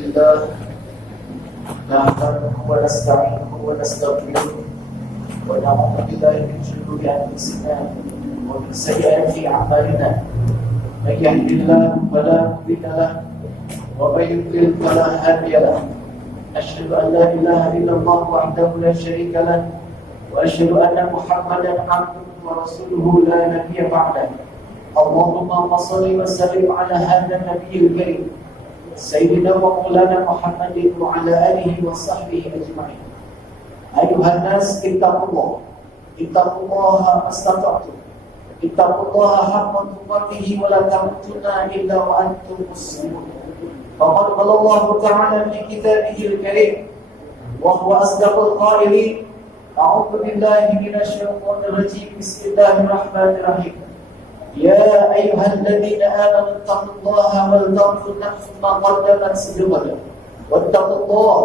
لله نحمده ونستعينه ونستغفره ونعوذ بالله من شرور أنفسنا ومن سيئات أعمالنا من يهد الله فلا مضل له ومن يضلل فلا هادي له أشهد أن لا إله إلا الله وحده لا شريك له وأشهد أن محمدا عبده ورسوله لا نبي بعده اللهم صل وسلم على هذا النبي الكريم سيدنا ومولانا محمد وعلى آله وصحبه أجمعين. أيها الناس اتقوا الله ما استطعتم اتقوا الله حق تقاته ولا تموتن إلا وأنتم مسلمون. فقد قال الله تعالى في كتابه الكريم وهو أصدق القائلين أعوذ بالله من الشيطان الرجيم بسم الله الرحمن الرحيم يا أيها الذين آمنوا اتقوا الله ولتنظر نفس ما قدمت لغد واتقوا الله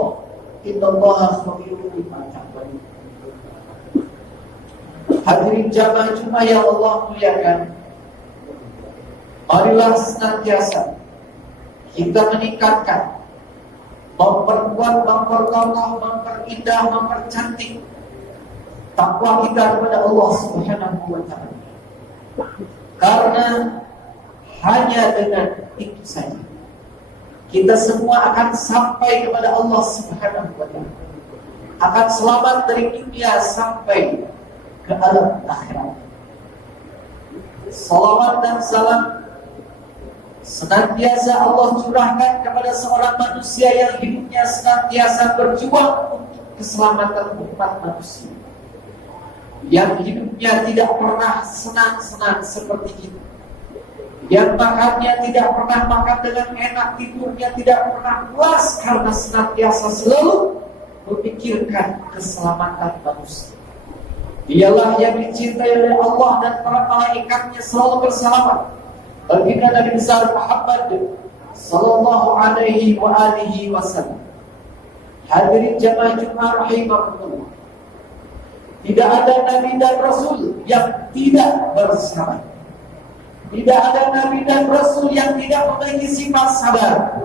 إن الله خبير بما تعملون. Hadirin jamaah Jumat yang Allah muliakan, marilah senantiasa kita meningkatkan, memperkuat, memperkokoh, memperindah, mempercantik takwa kita kepada Allah Subhanahu wa Ta'ala. Karena hanya dengan itu saja kita semua akan sampai kepada Allah Subhanahu wa Ta'ala, akan selamat dari dunia sampai ke alam akhirat. Salawat dan salam senantiasa Allah curahkan kepada seorang manusia yang hidupnya senantiasa berjuang untuk keselamatan umat manusia, yang hidupnya tidak pernah senang-senang seperti itu, yang makannya tidak pernah makan dengan enak, tidurnya tidak pernah puas karena senantiasa selalu memikirkan keselamatan manusia. Dialah yang dicintai oleh Allah dan para malaikatnya selalu bersalamat. Baginda Nabi besar Muhammad sallallahu alaihi wa alihi wasallam. Hadirin jamaah Jumat rahimakumullah, tidak ada nabi dan rasul yang tidak bersabar. Tidak ada nabi dan rasul yang tidak memiliki sifat sabar.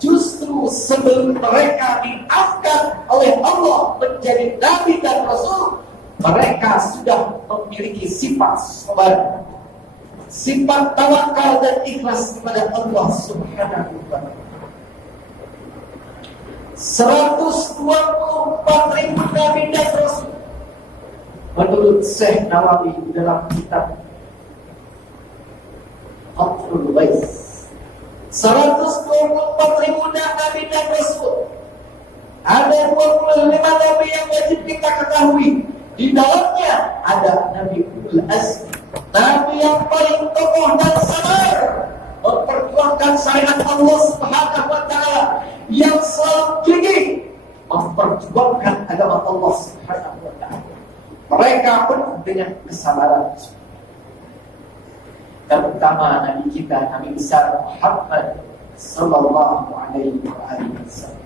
Justru sebelum mereka diangkat oleh Allah menjadi nabi dan rasul, mereka sudah memiliki sifat sabar, sifat tawakal dan ikhlas kepada Allah Subhanahu wa Ta'ala. 124.000 nabi dan rasul menurut Syekh Nawawi dalam kitab Fathul Bait. 124.000 nabi dan rasul. Ada 25 nabi yang wajib kita ketahui. Di dalamnya ada Nabi Ulul Azmi, nabi yang paling kokoh dan sabar memperjuangkan syariat Allah Subhanahu wa Ta'ala, yang selalu gigih memperjuangkan agama Allah Subhanahu wa Ta'ala. Mereka penuh dengan kesabaran. Terutama Nabi kita, Nabi besar Muhammad sallallahu alaihi wasallam.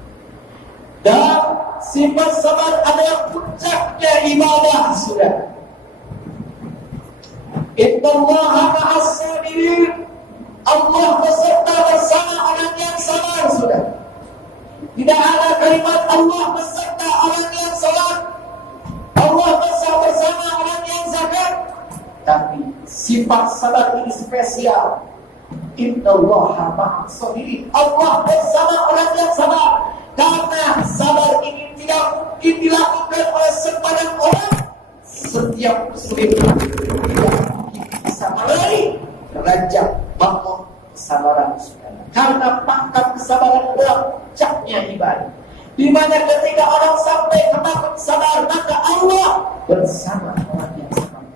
Dan sifat sabar adalah puncaknya ibadah, sudah. Innallaha ma'as sabirin. Allah bersama orang yang sabar, sudah. Tidak ada kalimat Allah beserta orang yang salat, Allah bersama orang yang zakat. Tapi sifat sabar ini spesial. Innallaha ma'as sabirin. Allah bersama orang yang sabar. Karena sabar ini tidak mungkin dilakukan oleh sebagian orang. Setiap muslim tidak mungkin bisa meraih derajat maqam kesabaran. Karena pangkat kesabaran adalah puncaknya ibadah. Di mana ketika orang sampai ke maqam sabar, maka Allah bersama orang yang sabar.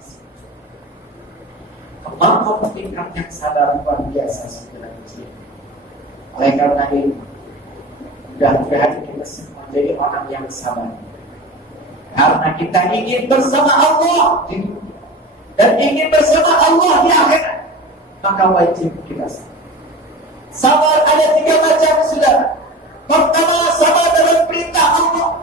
Maqam tingkat yang sabar luar biasa segala kecil. Oleh karena itu, mudah-mudahan kita semua menjadi orang yang sabar. Karena kita ingin bersama Allah di dunia dan ingin bersama Allah di akhirat, maka wajib kita sabar. Sabar ada 3 macam, saudara. Pertama, sabar dalam perintah Allah.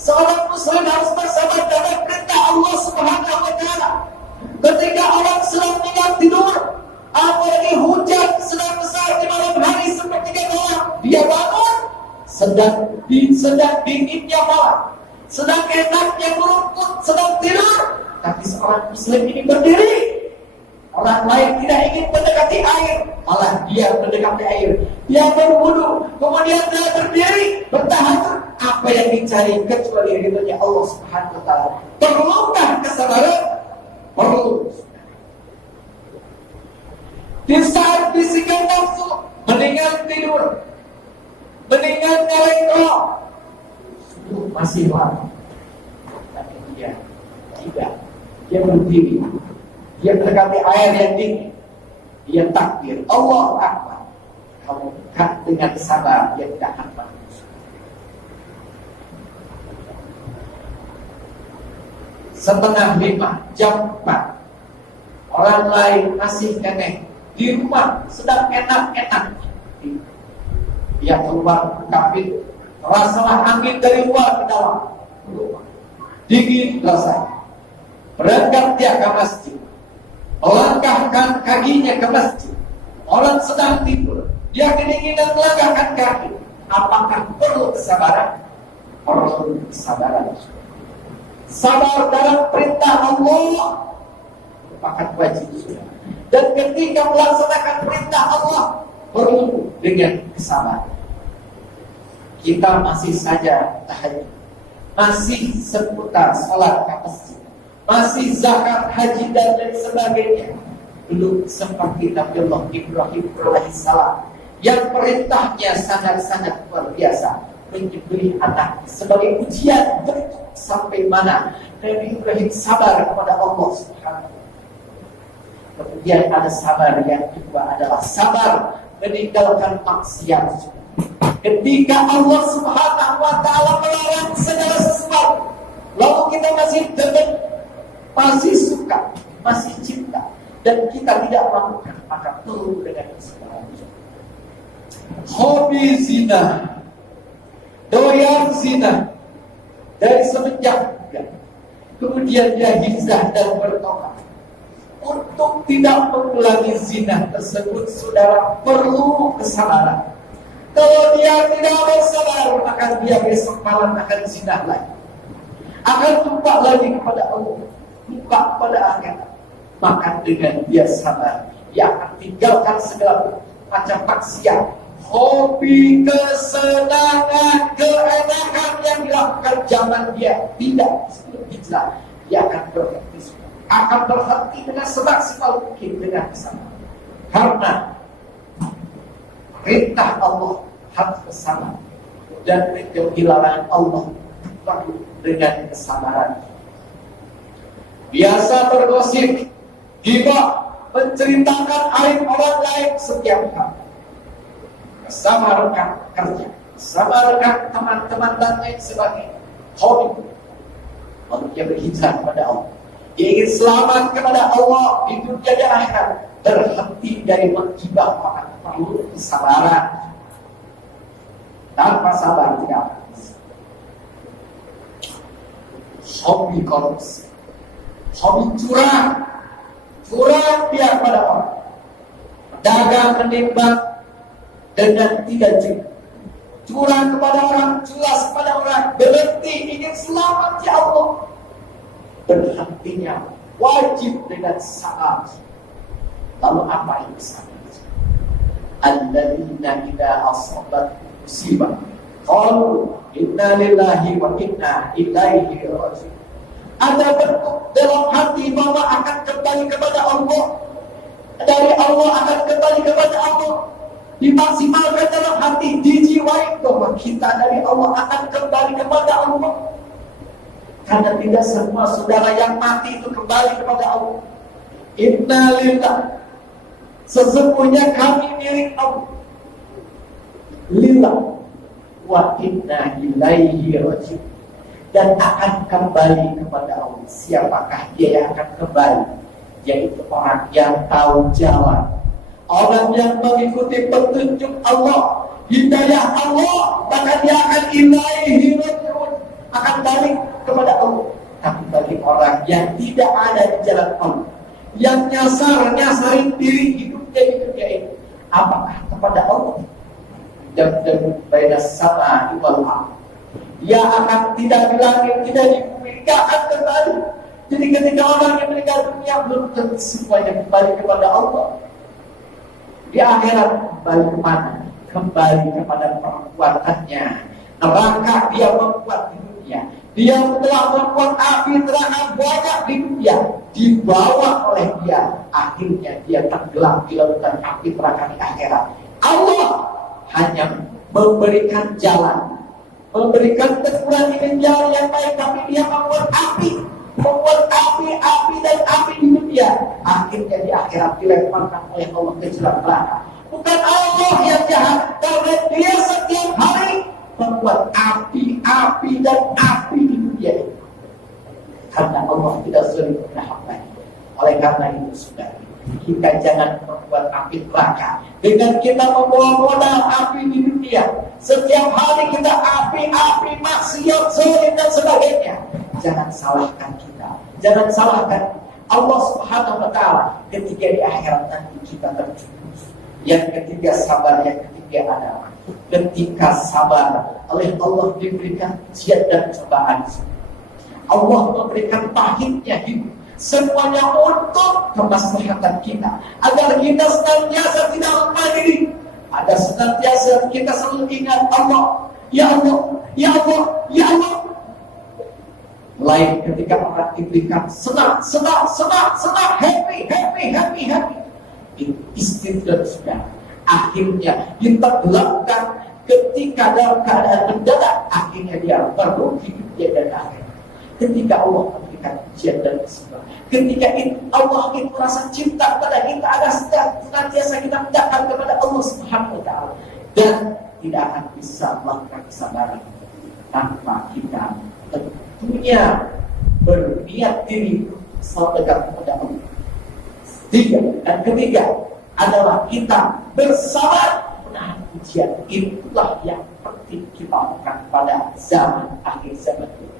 Seorang muslim harus bersabar dalam perintah Allah Subhanahu wa Ta'ala. Ketika orang sedang tinggal tidur, apalagi hujan sedang besar di malam hari seperti malam, dia bangun sedang dinginnya malam, sedang enaknya merumput, sedang tidur, tapi seorang muslim ini berdiri. Orang lain tidak ingin mendekati air, malah dia mendekati air. Dia berwudu, kemudian dia berdiri, bertahajud. Apa yang dicari kecuali ridhonya Allah Subhanahu wa taala. Perlukah kesabaran? Perlu. Di saat bisikan nafsu, mendingan tidur, mendingan nyelengkok, masih lama. Tapi dia tidak. Dia berdiri, dia mendekati air yang dingin, dia takbir, Allah Akbar. Kamu dengan sabar, dia tidak akan bagus. Setengah 5, jam 4, orang lain masih keneh di rumah, sedang enak-enak. Dia keluar buka pintu, rasalah angin dari luar ke dalam, dingin rasanya. Berangkat dia ke masjid, melangkahkan kakinya ke masjid. Orang sedang tidur, dia kedinginan melangkahkan kaki. Apakah perlu kesabaran? Perlu kesabaran. Sabar dalam perintah Allah merupakan wajib sudah. Dan ketika melaksanakan perintah Allah perlu dengan kesabaran. Kita masih saja tahajud, masih seputar salat ke masjid, masih zakat, haji dan lain sebagainya. Belum seperti Nabi Allah Ibrahim alaihissalam yang perintahnya sangat-sangat luar biasa, menyembelih anak sebagai ujian bentuk sampai mana Nabi Ibrahim sabar kepada Allah Subhanahu. Kemudian ada sabar yang kedua adalah sabar meninggalkan maksiat. Ketika Allah Subhanahu wa taala melarang segala sesuatu, lalu kita masih demen, masih suka, masih cinta, dan kita tidak melakukan, maka perlu dengan kesabaran. Hobi zina, doyan zina dari semenjak muda, kemudian dia hijrah dan bertobat untuk tidak mengulangi zina tersebut. Saudara, perlu kesabaran. Kalau dia tidak bersabar, maka dia besok malam akan zina lagi, akan lupa lagi kepada Allah, lupa pada akhirat. Maka dengan dia sabar, dia akan tinggalkan segala macam maksiat, hobi, kesenangan, keenakan yang dilakukan zaman dia tidak sebelum hijrah. Dia akan berhenti dengan semaksimal mungkin dengan kesabaran. Karena perintah Allah harus bersama, dan menjauhi larangan Allah perlu dengan kesabaran. Biasa bergosip, ghibah, menceritakan aib orang lain setiap hari. Kesabaran kerja, kesabaran teman-teman dan lain sebagainya. Hobi, lalu dia berhijrah kepada Allah. Dia ingin selamat kepada Allah di dunia dan akhirat. Terhenti dari menghibah, maka perlu kesabaran. Tanpa sabar tidak akan bisa. Hobi korupsi, hobi curang dia kepada orang, dagang menembak dengan tidak juga, curang kepada orang, jelas kepada orang, berhenti ingin selamat ya Allah. Berhentinya wajib dengan sabar. Lalu apa yang bisa? Alladzina idza asabat musibah qalu inna lillahi wa inna ilaihi raji'un. Ada bentuk dalam hati bahwa akan kembali kepada Allah, dari Allah akan kembali kepada Allah. Dimaksimalkan dalam hati, dijiwai bahwa kita dari Allah akan kembali kepada Allah. Karena tidak semua saudara yang mati itu kembali kepada Allah. Inna lillahi, sesungguhnya kami milik Allah. Lillah wa inna ilaihi raji'un, dan akan kembali kepada Allah. Siapakah dia yang akan kembali? Yaitu orang yang tahu jalan, orang yang mengikuti petunjuk Allah, hidayah Allah, maka dia akan ilaihi raji'un, akan balik kepada Allah. Tapi bagi orang yang tidak ada di jalan Allah, yang nyasarin diri hidupnya di dunia ini, apakah kepada Allah? dan baina sama wal ardh. Dia akan tidak di langit, tidak di bumi, tidak akan kembali. Jadi ketika orang yang meninggal dunia belum tentu semuanya kembali kepada Allah. Di akhirat kembali kemana? Kembali kepada perbuatannya. Neraka dia membuat di dunia. Dia telah membuat api neraka banyak di dunia, dibawa oleh dia. Akhirnya dia tenggelam di lautan api neraka di akhirat. Allah hanya memberikan jalan, memberikan teguran ini jalan yang baik, tapi dia membuat api dan api di dunia. Akhirnya di akhirat dilemparkan oleh Allah ke jurang neraka. Bukan Allah yang jahat, karena dia setiap hari membuat api dan api di dunia ini. Karena Allah tidak sulit hamba. Oleh karena itu sudah, kita jangan membuat api neraka dengan kita membawa modal api di dunia. Setiap hari kita api maksiat, zalim dan sebagainya. Jangan salahkan kita, jangan salahkan Allah Subhanahu wa taala ketika di akhirat nanti kita terjerumus. Yang ketiga sabar, yang ketiga adalah ketika sabar oleh Allah diberikan ujian dan cobaan. Allah memberikan pahitnya hidup, semuanya untuk kemaslahatan kita, agar kita senantiasa tidak lupa diri. Ada senantiasa kita selalu ingat Allah, ya Allah, ya Allah, ya Allah. Lain ketika orang diberikan senang, happy. Itu istighfar sudah. Akhirnya ditenggelamkan ketika dalam keadaan mendadak. Akhirnya dia merugi dunia dan akhirat. Ketika Allah memberikan ujian dan musibah, ketika Allah itu merasa cinta kepada kita, agar senantiasa kita mendekatkan kepada Allah Subhanahu wa taala, dan tidak akan bisa melakukan kesabaran tanpa kita tentunya berniat diri selalu dekat kepada Allah. Ketiga adalah kita bersabar menahan ujian. Itulah yang penting kita lakukan pada zaman akhir zaman ini.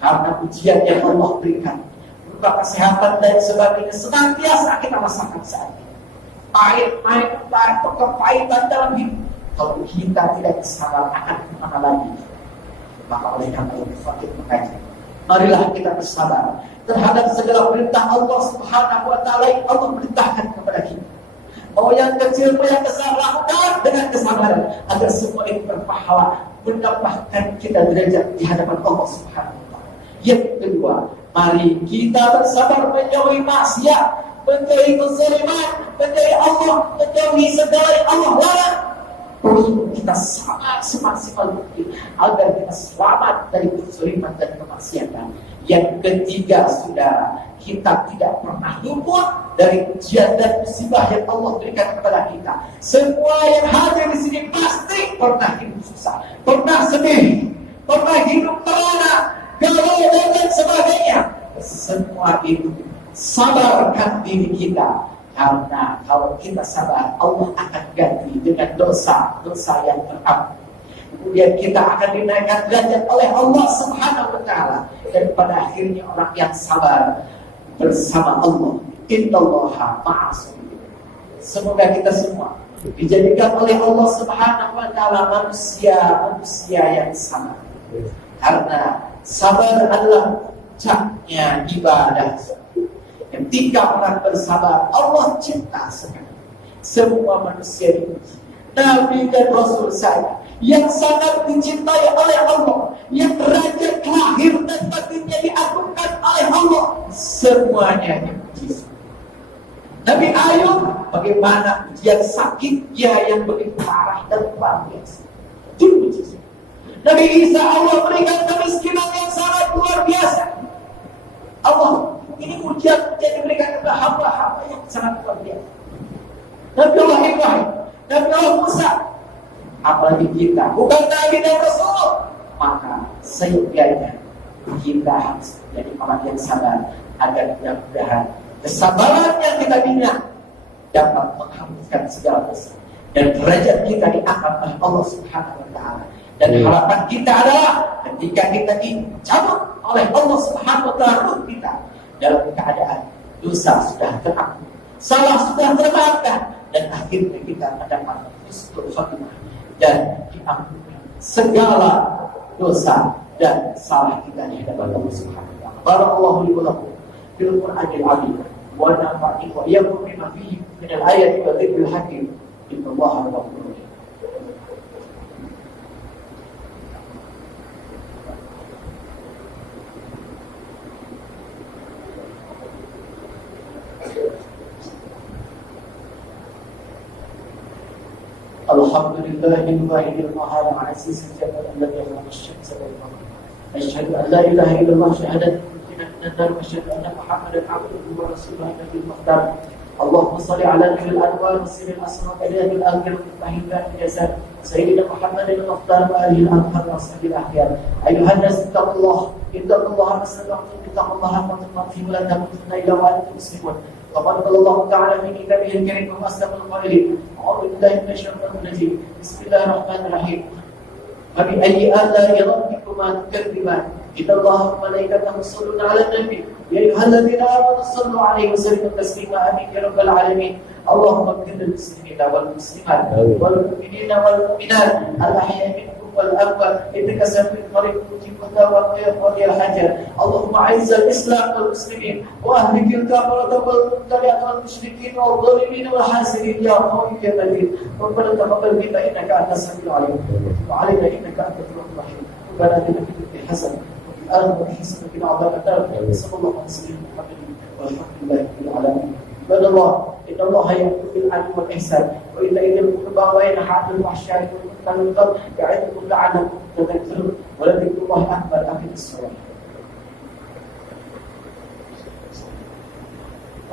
Karena ujian yang Allah berikan berupa kesehatan dan sebagainya senantiasa kita rasakan saat ini. Pahit, kepahitan dalam hidup. Kalau kita tidak bersabar akan kemana lagi? Maka oleh karena itu fakir mengaji, marilah kita bersabar terhadap segala perintah Allah Subhanahu wa taala yang Allah perintahkan kepada kita. Mau yang kecil, mau yang besar, lakukan dengan kesabaran agar semua ini berpahala, menambahkan kita derajat di hadapan Allah Subhanahu wa taala. Yang kedua, mari kita bersabar menjauhi maksiat, menjauhi kezaliman, menjauhi Allah, menjauhi segala yang Allah larang. Perlu kita sabar semaksimal mungkin agar kita selamat dari kezaliman dan kemaksiatan. Yang ketiga, saudara, kita tidak pernah luput dari ujian dan musibah yang Allah berikan kepada kita. Semua yang hadir di sini pasti pernah hidup susah, pernah sedih, pernah hidup terana, galau dan sebagainya. Semua itu sabarkan diri kita. Karena kalau kita sabar, Allah akan ganti dengan dosa yang terampuni. Kemudian kita akan dinaikkan derajat oleh Allah Subhanahu wa taala, dan pada akhirnya orang yang sabar bersama Allah, innallaha ma'as-sabirin. Semoga kita semua dijadikan oleh Allah Subhanahu wa taala manusia yang sabar. Karena sabar adalah puncaknya ibadah. Ketika orang bersabar, Allah cinta sekali. Semua manusia dipuji, Nabi dan Rasul saya yang sangat dicintai oleh Allah, yang derajat lahir dan batinnya diagungkan oleh Allah, semuanya dipuji. Nabi Ayub, bagaimana ujian sakitnya yang begitu parah dan luar biasa, dipuji. Nabi Isa, Allah berikan kemiskinan yang sangat luar biasa. Allah, ini ujian diberikan kepada hamba-hamba yang sangat luar biasa. Nabi Allah Ibrahim, Nabi Allah Musa, apalagi kita bukan Nabi dan Rasul, maka seyogyanya kita harus menjadi orang yang sabar, agar mudah-mudahan kesabaran yang kita bina dapat menghapuskan segala dosa dan derajat kita diangkat oleh Allah Subhanahu wa taala. Dan harapan kita adalah ketika kita dicabut oleh Allah Subhanahu wa taala ruh kita dalam keadaan dosa sudah terampuni, salah sudah termaafkan, dan akhirnya kita mendapat husnul khatimah, dan diampuni segala dosa dan salah kita di hadapan Allah Subhanahu wa taala. Barakallahu li wa lakum fil Qur'anil azim wa nafa'ani wa iyyakum bima fihi min al-ayati wa dhikril hakim. Innallaha ghafurur rahim. الحمد لله الواحد القهار العزيز الجبار الذي خلق الشمس والقمر أشهد أن لا إله إلا الله شهادة ممكنة من النار وأشهد أن محمدا عبده ورسوله النبي المختار اللهم صل على نبي الأنوار وسر الأسرار إله الآخر والمطهر الجزاء سيدنا محمد المختار وآله الأطهار وأصحابه الأخيار أيها الناس اتقوا الله ما استطعتم اتقوا الله حق تقاته ولا تموتن إلا وأنتم مسلمون وقال الله تعالى في كتابه الكريم وأسلم القائلين أعوذ بالله من الشيطان الرجيم بسم الله الرحمن الرحيم فبأي آلاء ربكما تكذبان إن الله وملائكته يصلون على النبي يا أيها الذين آمنوا صلوا عليه وسلموا تسليما آمين يا رب العالمين اللهم اغفر للمسلمين والمسلمات والمؤمنين والمؤمنات الأحياء منهم والأموات إنك سميع قريب مجيب الدعوات ويقضي الحاجات اللهم أعز الإسلام والمسلمين وأهلك الكفرة والمبتدعة والمشركين والظالمين والحاسدين يا قوي يا متين ربنا تقبل منا إنك أنت السميع العليم وتب علينا إنك أنت التواب الرحيم ربنا آتنا في الدنيا حسنة وفي الآخرة حسنة وقنا عذاب النار صلى الله عليه وسلم محمد والحمد لله رب العالمين عباد الله إن الله يأمر بالعدل والإحسان وإيتاء ذي القربى وينهى عن الفحشاء والمنكر والبغي يعظكم لعلكم تذكرون ولذكر الله أكبر أقم الصلاة.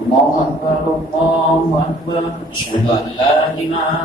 الله أكبر الله أكبر أشهد أن لا إله